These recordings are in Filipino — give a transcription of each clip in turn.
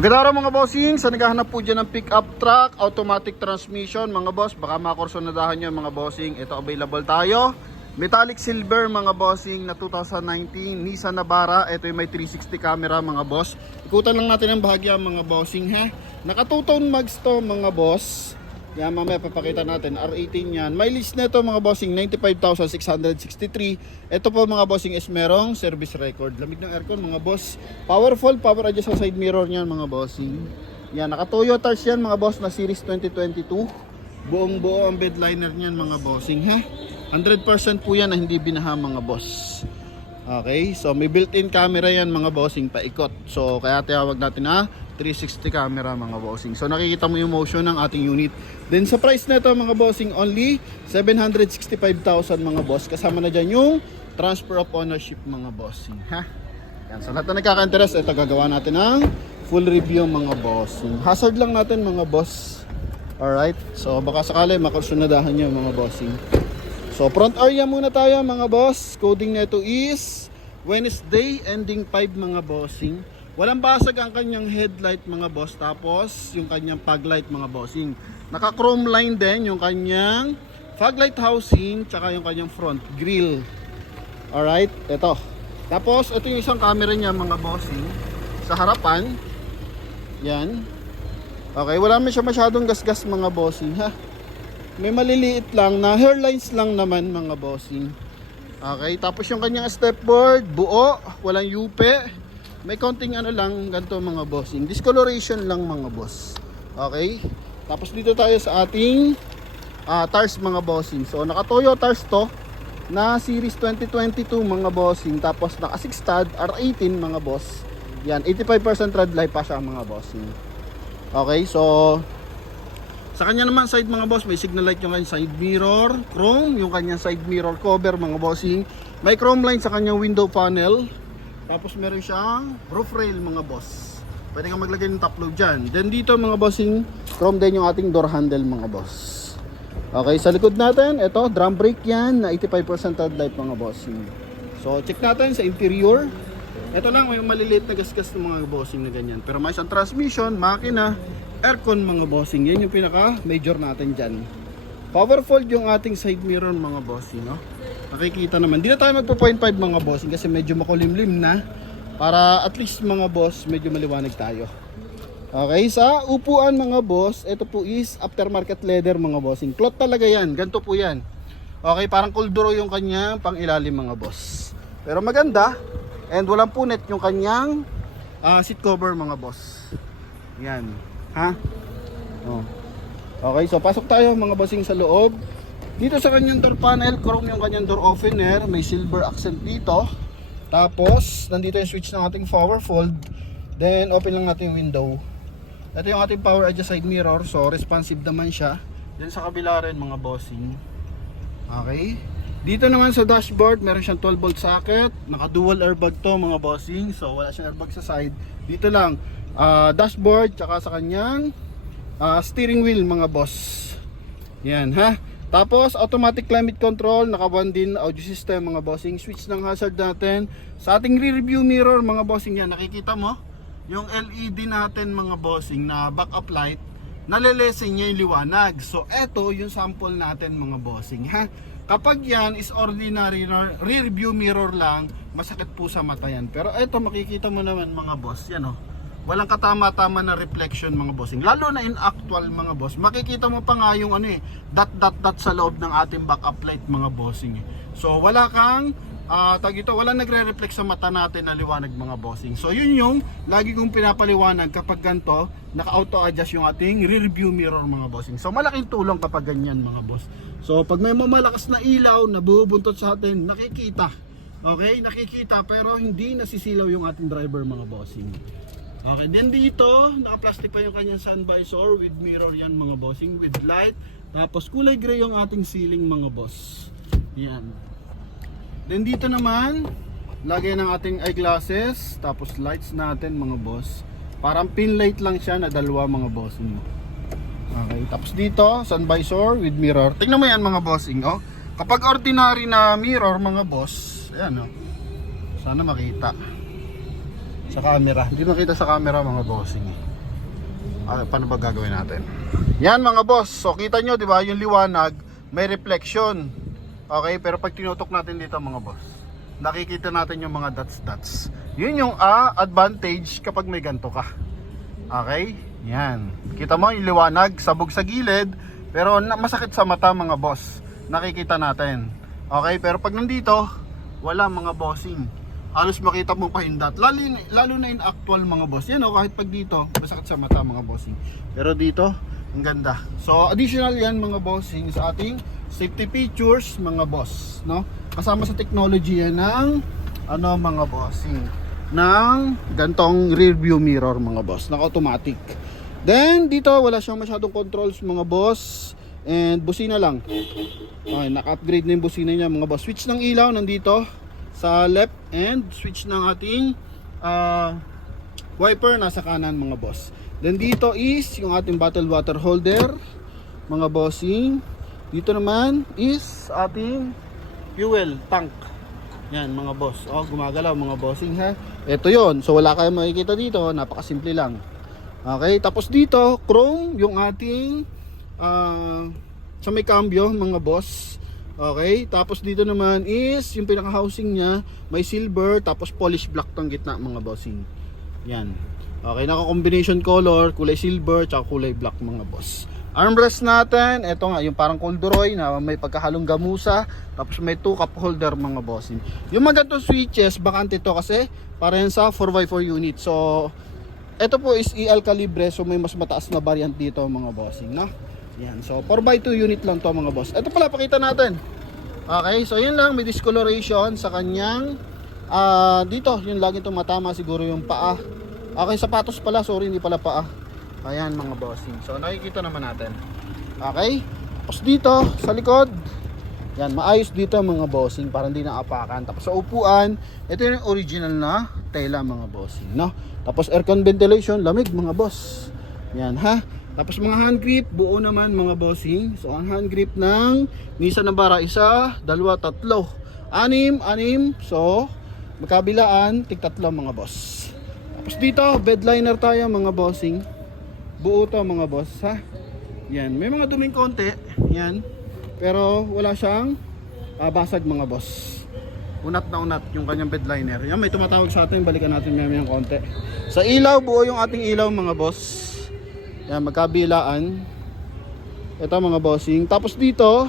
Magandang araw mga bossing, sa naghahanap po dyan ng pick-up truck, automatic transmission mga boss, baka makursonadahan nyo mga bossing, ito available tayo. Metallic silver mga bossing na 2019 Nissan Navara, ito yung may 360 camera mga boss. Ikutan lang natin ang bahagya mga bossing ha. Naka 2-tone mags to mga boss. Yan mamaya papakita natin, R18 yan. May list na ito mga bossing, 95,663. Ito po mga bossing is merong service record. Lamig ng aircon mga boss. Powerful, power adjust sa side mirror niyan mga bossing. Yan, naka Toyota yan mga boss na series 2022. Buong buo ang bed liner niyan mga bossing ha. 100% po yan na hindi binaha mga boss. Okay, so may built-in camera yan mga bossing paikot. So kaya tawag natin 360 camera mga bossing. So nakikita mo yung motion ng ating unit. Then sa price na ito mga bossing, only 765,000 mga boss. Kasama na dyan yung transfer of ownership mga bossing ha. Yan, sa lahat na nagkaka-interest, ito gagawa natin ng full review mga bossing. Hazard lang natin mga boss. Alright, so baka sakali makursunadahan nyo mga bossing. So front area muna tayo mga boss. Coding na ito is Wednesday ending 5 mga bossing. Walang basag ang kanyang headlight mga boss. Tapos yung kanyang fog light mga bossing. Naka chrome line din yung kanyang fog light housing. Tsaka yung kanyang front grille. Alright, ito. Tapos ito yung isang camera niya mga bossing. Sa harapan. Yan. Okay, wala naman siya masyadong gasgas mga bossing ha. May maliliit lang na hairlines lang naman mga bossing. Okay, tapos yung kanyang stepboard, buo, walang yupe. May konting ano lang, ganito mga bossing. Discoloration lang mga boss. Okay, tapos dito tayo sa ating tires mga bossing. So naka Toyo tires to na series 2022 mga bossing. Tapos naka 6 stud R18 mga boss. Yan, 85% tread life pa siya mga bossing. Okay, so sa kanya naman side mga boss, may signal light yung kanyang side mirror, chrome, yung kanyang side mirror cover mga bossing. May chrome line sa kanyang window panel. Tapos meron siyang roof rail mga boss. Pwede kang maglagay ng top load dyan. Then dito mga bossing, chrome din yung ating door handle mga boss. Okay, sa likod natin, ito, drum brake yan na 85% tread life mga bossing. So check natin sa interior. Ito lang, may maliliit na gasgas ng mga bossing na ganyan. Pero may isang transmission, makina, aircon mga bossing. Yan yung pinaka major natin dyan. Powerful yung ating side mirror mga bossing, no? Nakikita naman. Di na tayo magpo 0.5 mga bossing kasi medyo makulimlim na. Para at least mga boss, medyo maliwanag tayo. Okay, sa upuan mga boss, ito po is aftermarket leather mga bossing. Cloth talaga yan, ganito po yan. Okay, parang kulduro yung kanyang pang ilalim mga boss. Pero maganda. And walang punit yung kanyang seat cover mga boss. Yan. Ha? Oh. Okay, so pasok tayo mga bossing sa loob. Dito sa kanyang door panel, chrome yung kanyang door opener. May silver accent dito. Tapos, nandito yung switch ng ating power fold. Then, open lang natin yung window. Ito yung ating power adjust side mirror. So, responsive naman siya. Then sa kabila rin mga bossing. Okay. Dito naman sa dashboard, meron siyang 12 volt socket. Naka dual airbag to mga bossing. So, wala siyang airbag sa side. Dito lang. Dashboard tsaka sa kanyang steering wheel mga boss. Yan ha. Tapos automatic climate control, naka 1 din audio system mga bossing. Switch ng hazard natin. Sa ating rear view mirror mga bossing, yan nakikita mo yung LED natin mga bossing na backup light, nalelesen niya yung liwanag. So eto yung sample natin mga bossing ha. Kapag yan is ordinary rear view mirror lang, masakit po sa mata yan. Pero eto makikita mo naman mga boss, yan oh. Walang katama-tama na reflection mga bossing. Lalo na in actual mga boss. Makikita mo pa nga yung dot sa loob ng ating backup light mga bossing. So wala kang wala nagre-reflect sa mata natin na liwanag mga bossing. So yun yung lagi kong pinapaliwanag kapag ganito, naka-auto adjust yung ating rear view mirror mga bossing. So malaking tulong kapag ganyan mga boss. So pag may mamalakas na ilaw na bubuntot sa atin, nakikita. Okay, nakikita pero hindi nasisilaw yung ating driver mga bossing. Okay, then dito, naka-plastic pa yung kanyang sun visor with mirror yan mga bossing, with light. Tapos kulay gray yung ating ceiling mga boss. Yan. Then dito naman, lagay ng ating eyeglasses, tapos lights natin mga boss. Parang pin light lang siya na dalawa mga bossing. Okay, tapos dito, sun visor with mirror. Tingnan mo yan mga bossing, oh. Kapag ordinary na mirror mga boss, ayan oh. Sana makita. sa camera. Hindi makita sa camera mga bossing. Paano ba gagawin natin? Yan mga boss. So kita nyo, di ba, yung liwanag may reflection. Okay, pero pag tinutok natin dito mga boss, nakikita natin yung mga dots. Yun yung advantage kapag may ganto ka. Okay? Yan. Kita mo yung liwanag, sabog sa gilid, pero masakit sa mata mga boss. Nakikita natin. Okay, pero pag nandito, wala mga bossing. Halos makita mo pa yung dot. Lalo na in actual mga boss. Yan o, kahit pag dito, masakit sa mata mga bossing. Pero dito, ang ganda. So, additional yan mga bossing sa ating safety features mga boss. No? Kasama sa technology yan ng mga bossing. Ng gantong rear view mirror mga boss. Naka-automatic. Then, dito wala siyang masyadong controls mga boss. And busina lang. Okay, naka-upgrade na yung busina niya mga boss. Switch ng ilaw nandito sa left and switch ng ating wiper nasa kanan mga boss. Then dito is yung ating bottled water holder mga bossing. Dito naman is ating fuel tank. Yan mga boss. Oh, gumagalaw mga bossing ha. Ito yon. So wala kayong makikita dito, napakasimple lang. Okay, tapos dito chrome yung ating sa may cambio mga boss. Okay, tapos dito naman is yung pinaka housing niya, may silver tapos polish black tong gitna mga bossing. Yan. Okay, naka combination color, kulay silver tsaka kulay black mga boss. Armrest natin, ito nga yung parang corduroy na may pagkahalong gamusa, tapos may 2 cup holder mga bossing. Yung mga ganitong switches, bakante to kasi para yan sa 4x4 unit. So ito po is EL calibre, so may mas mataas na variant dito mga bossing, no? Yan, so 4x2 unit lang to mga boss. Ito pala, pakita natin. Okay, so yun lang, may discoloration sa kanyang dito, yung lagi itong matama siguro yung paa. Okay, sapatos pala, sorry, hindi pala paa. Ayan mga bossing, so nakikita naman natin. Okay, tapos dito sa likod, yan, maayos dito mga bossing para hindi naapakan. Tapos sa upuan, ito yung original na tela mga bossing, no? Tapos aircon ventilation, lamig mga boss. Yan ha. Tapos mga hand grip, buo naman mga bossing. So ang hand grip ng Nissan Navara, 1, 2, 3, 6. So magkabilaan, tig-3 mga boss. Tapos dito, bed liner tayo mga bossing. Buo to mga boss ha. Yan, may mga duming konti. Yan. Pero wala siyang basag mga boss. Unat na unat yung kanyang bed liner. Yan, may tumatawag sa atin, balikan natin may konti. Sa ilaw, buo yung ating ilaw mga boss. Yan, magkabilaan. Ito mga bossing. Tapos dito,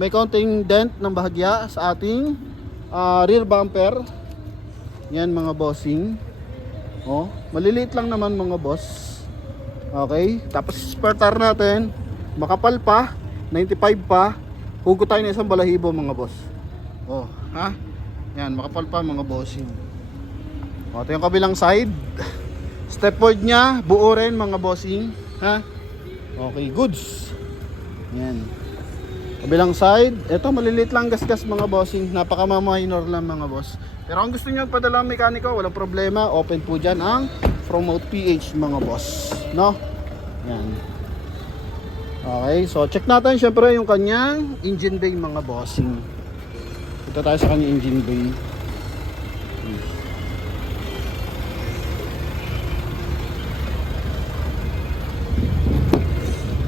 may konting dent ng bahagya sa ating rear bumper. Yan mga bossing. Oh, maliliit lang naman mga boss. Okay, tapos spare tire natin, makapal pa, 95 pa. Hugot tayo na isang balahibo mga boss. Oh, ha? Yan, makapal pa mga bossing. O, ito yung kabilang side. Stepboard nya, buo rin mga bossing. Ha? Okay, goods. Yan. Kabilang side, ito maliliit lang gasgas mga bossing. Napaka-minor lang mga boss. Pero kung gusto nyo padala ang mekaniko, walang problema. Open po dyan ang From Out PH mga boss. No? Yan. Okay, so check natin syempre yung kanyang engine bay mga bossing. Ito tayo sa kanyang engine bay.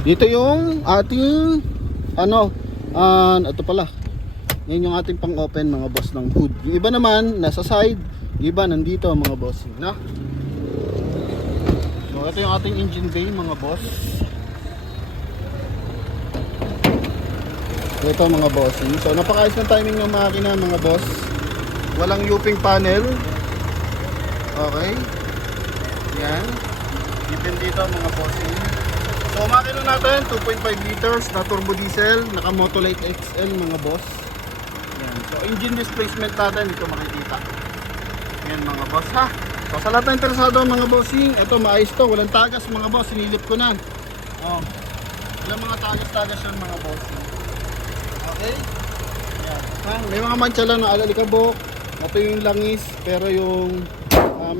Dito yung ating ito pala. Yan yung ating pang-open mga boss ng hood. Yung iba naman nasa side, yung iba nandito mga bossing, no? So ito yung ating engine bay mga boss. Ito mga bossing. So napakaayos ng timing ng makina mga boss. Walang U-ping panel. Okay. Yan. Ipin dito mga bossing. So makina natin 2.5 liters na turbo diesel, naka Motolite XL mga boss. Yan. So engine displacement natin ito makikita. Yan mga boss ha. So sa lahat ng interesado mga bossing, ito maayos to, walang tagas mga boss, sinilip ko na. Oh. Walang mga tagas-tagas yan mga bossing. Okay? Yan. Ha? May mga mancha lang na alalikabok, ito yung langis, pero yung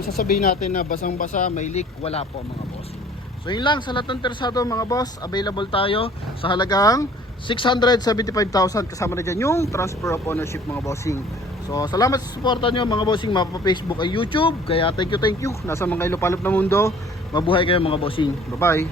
sasabihin natin na basang-basa, may leak, wala po mga bossing. So yun lang, sa lahat ng interesado mga boss, available tayo sa halagang 675,000 kasama na dyan yung transfer of ownership mga bossing. So salamat sa suporta nyo mga bossing, mapa Facebook ay YouTube. Kaya thank you. Nasa mga ilupalop na mundo. Mabuhay kayo mga bossing. Bye bye.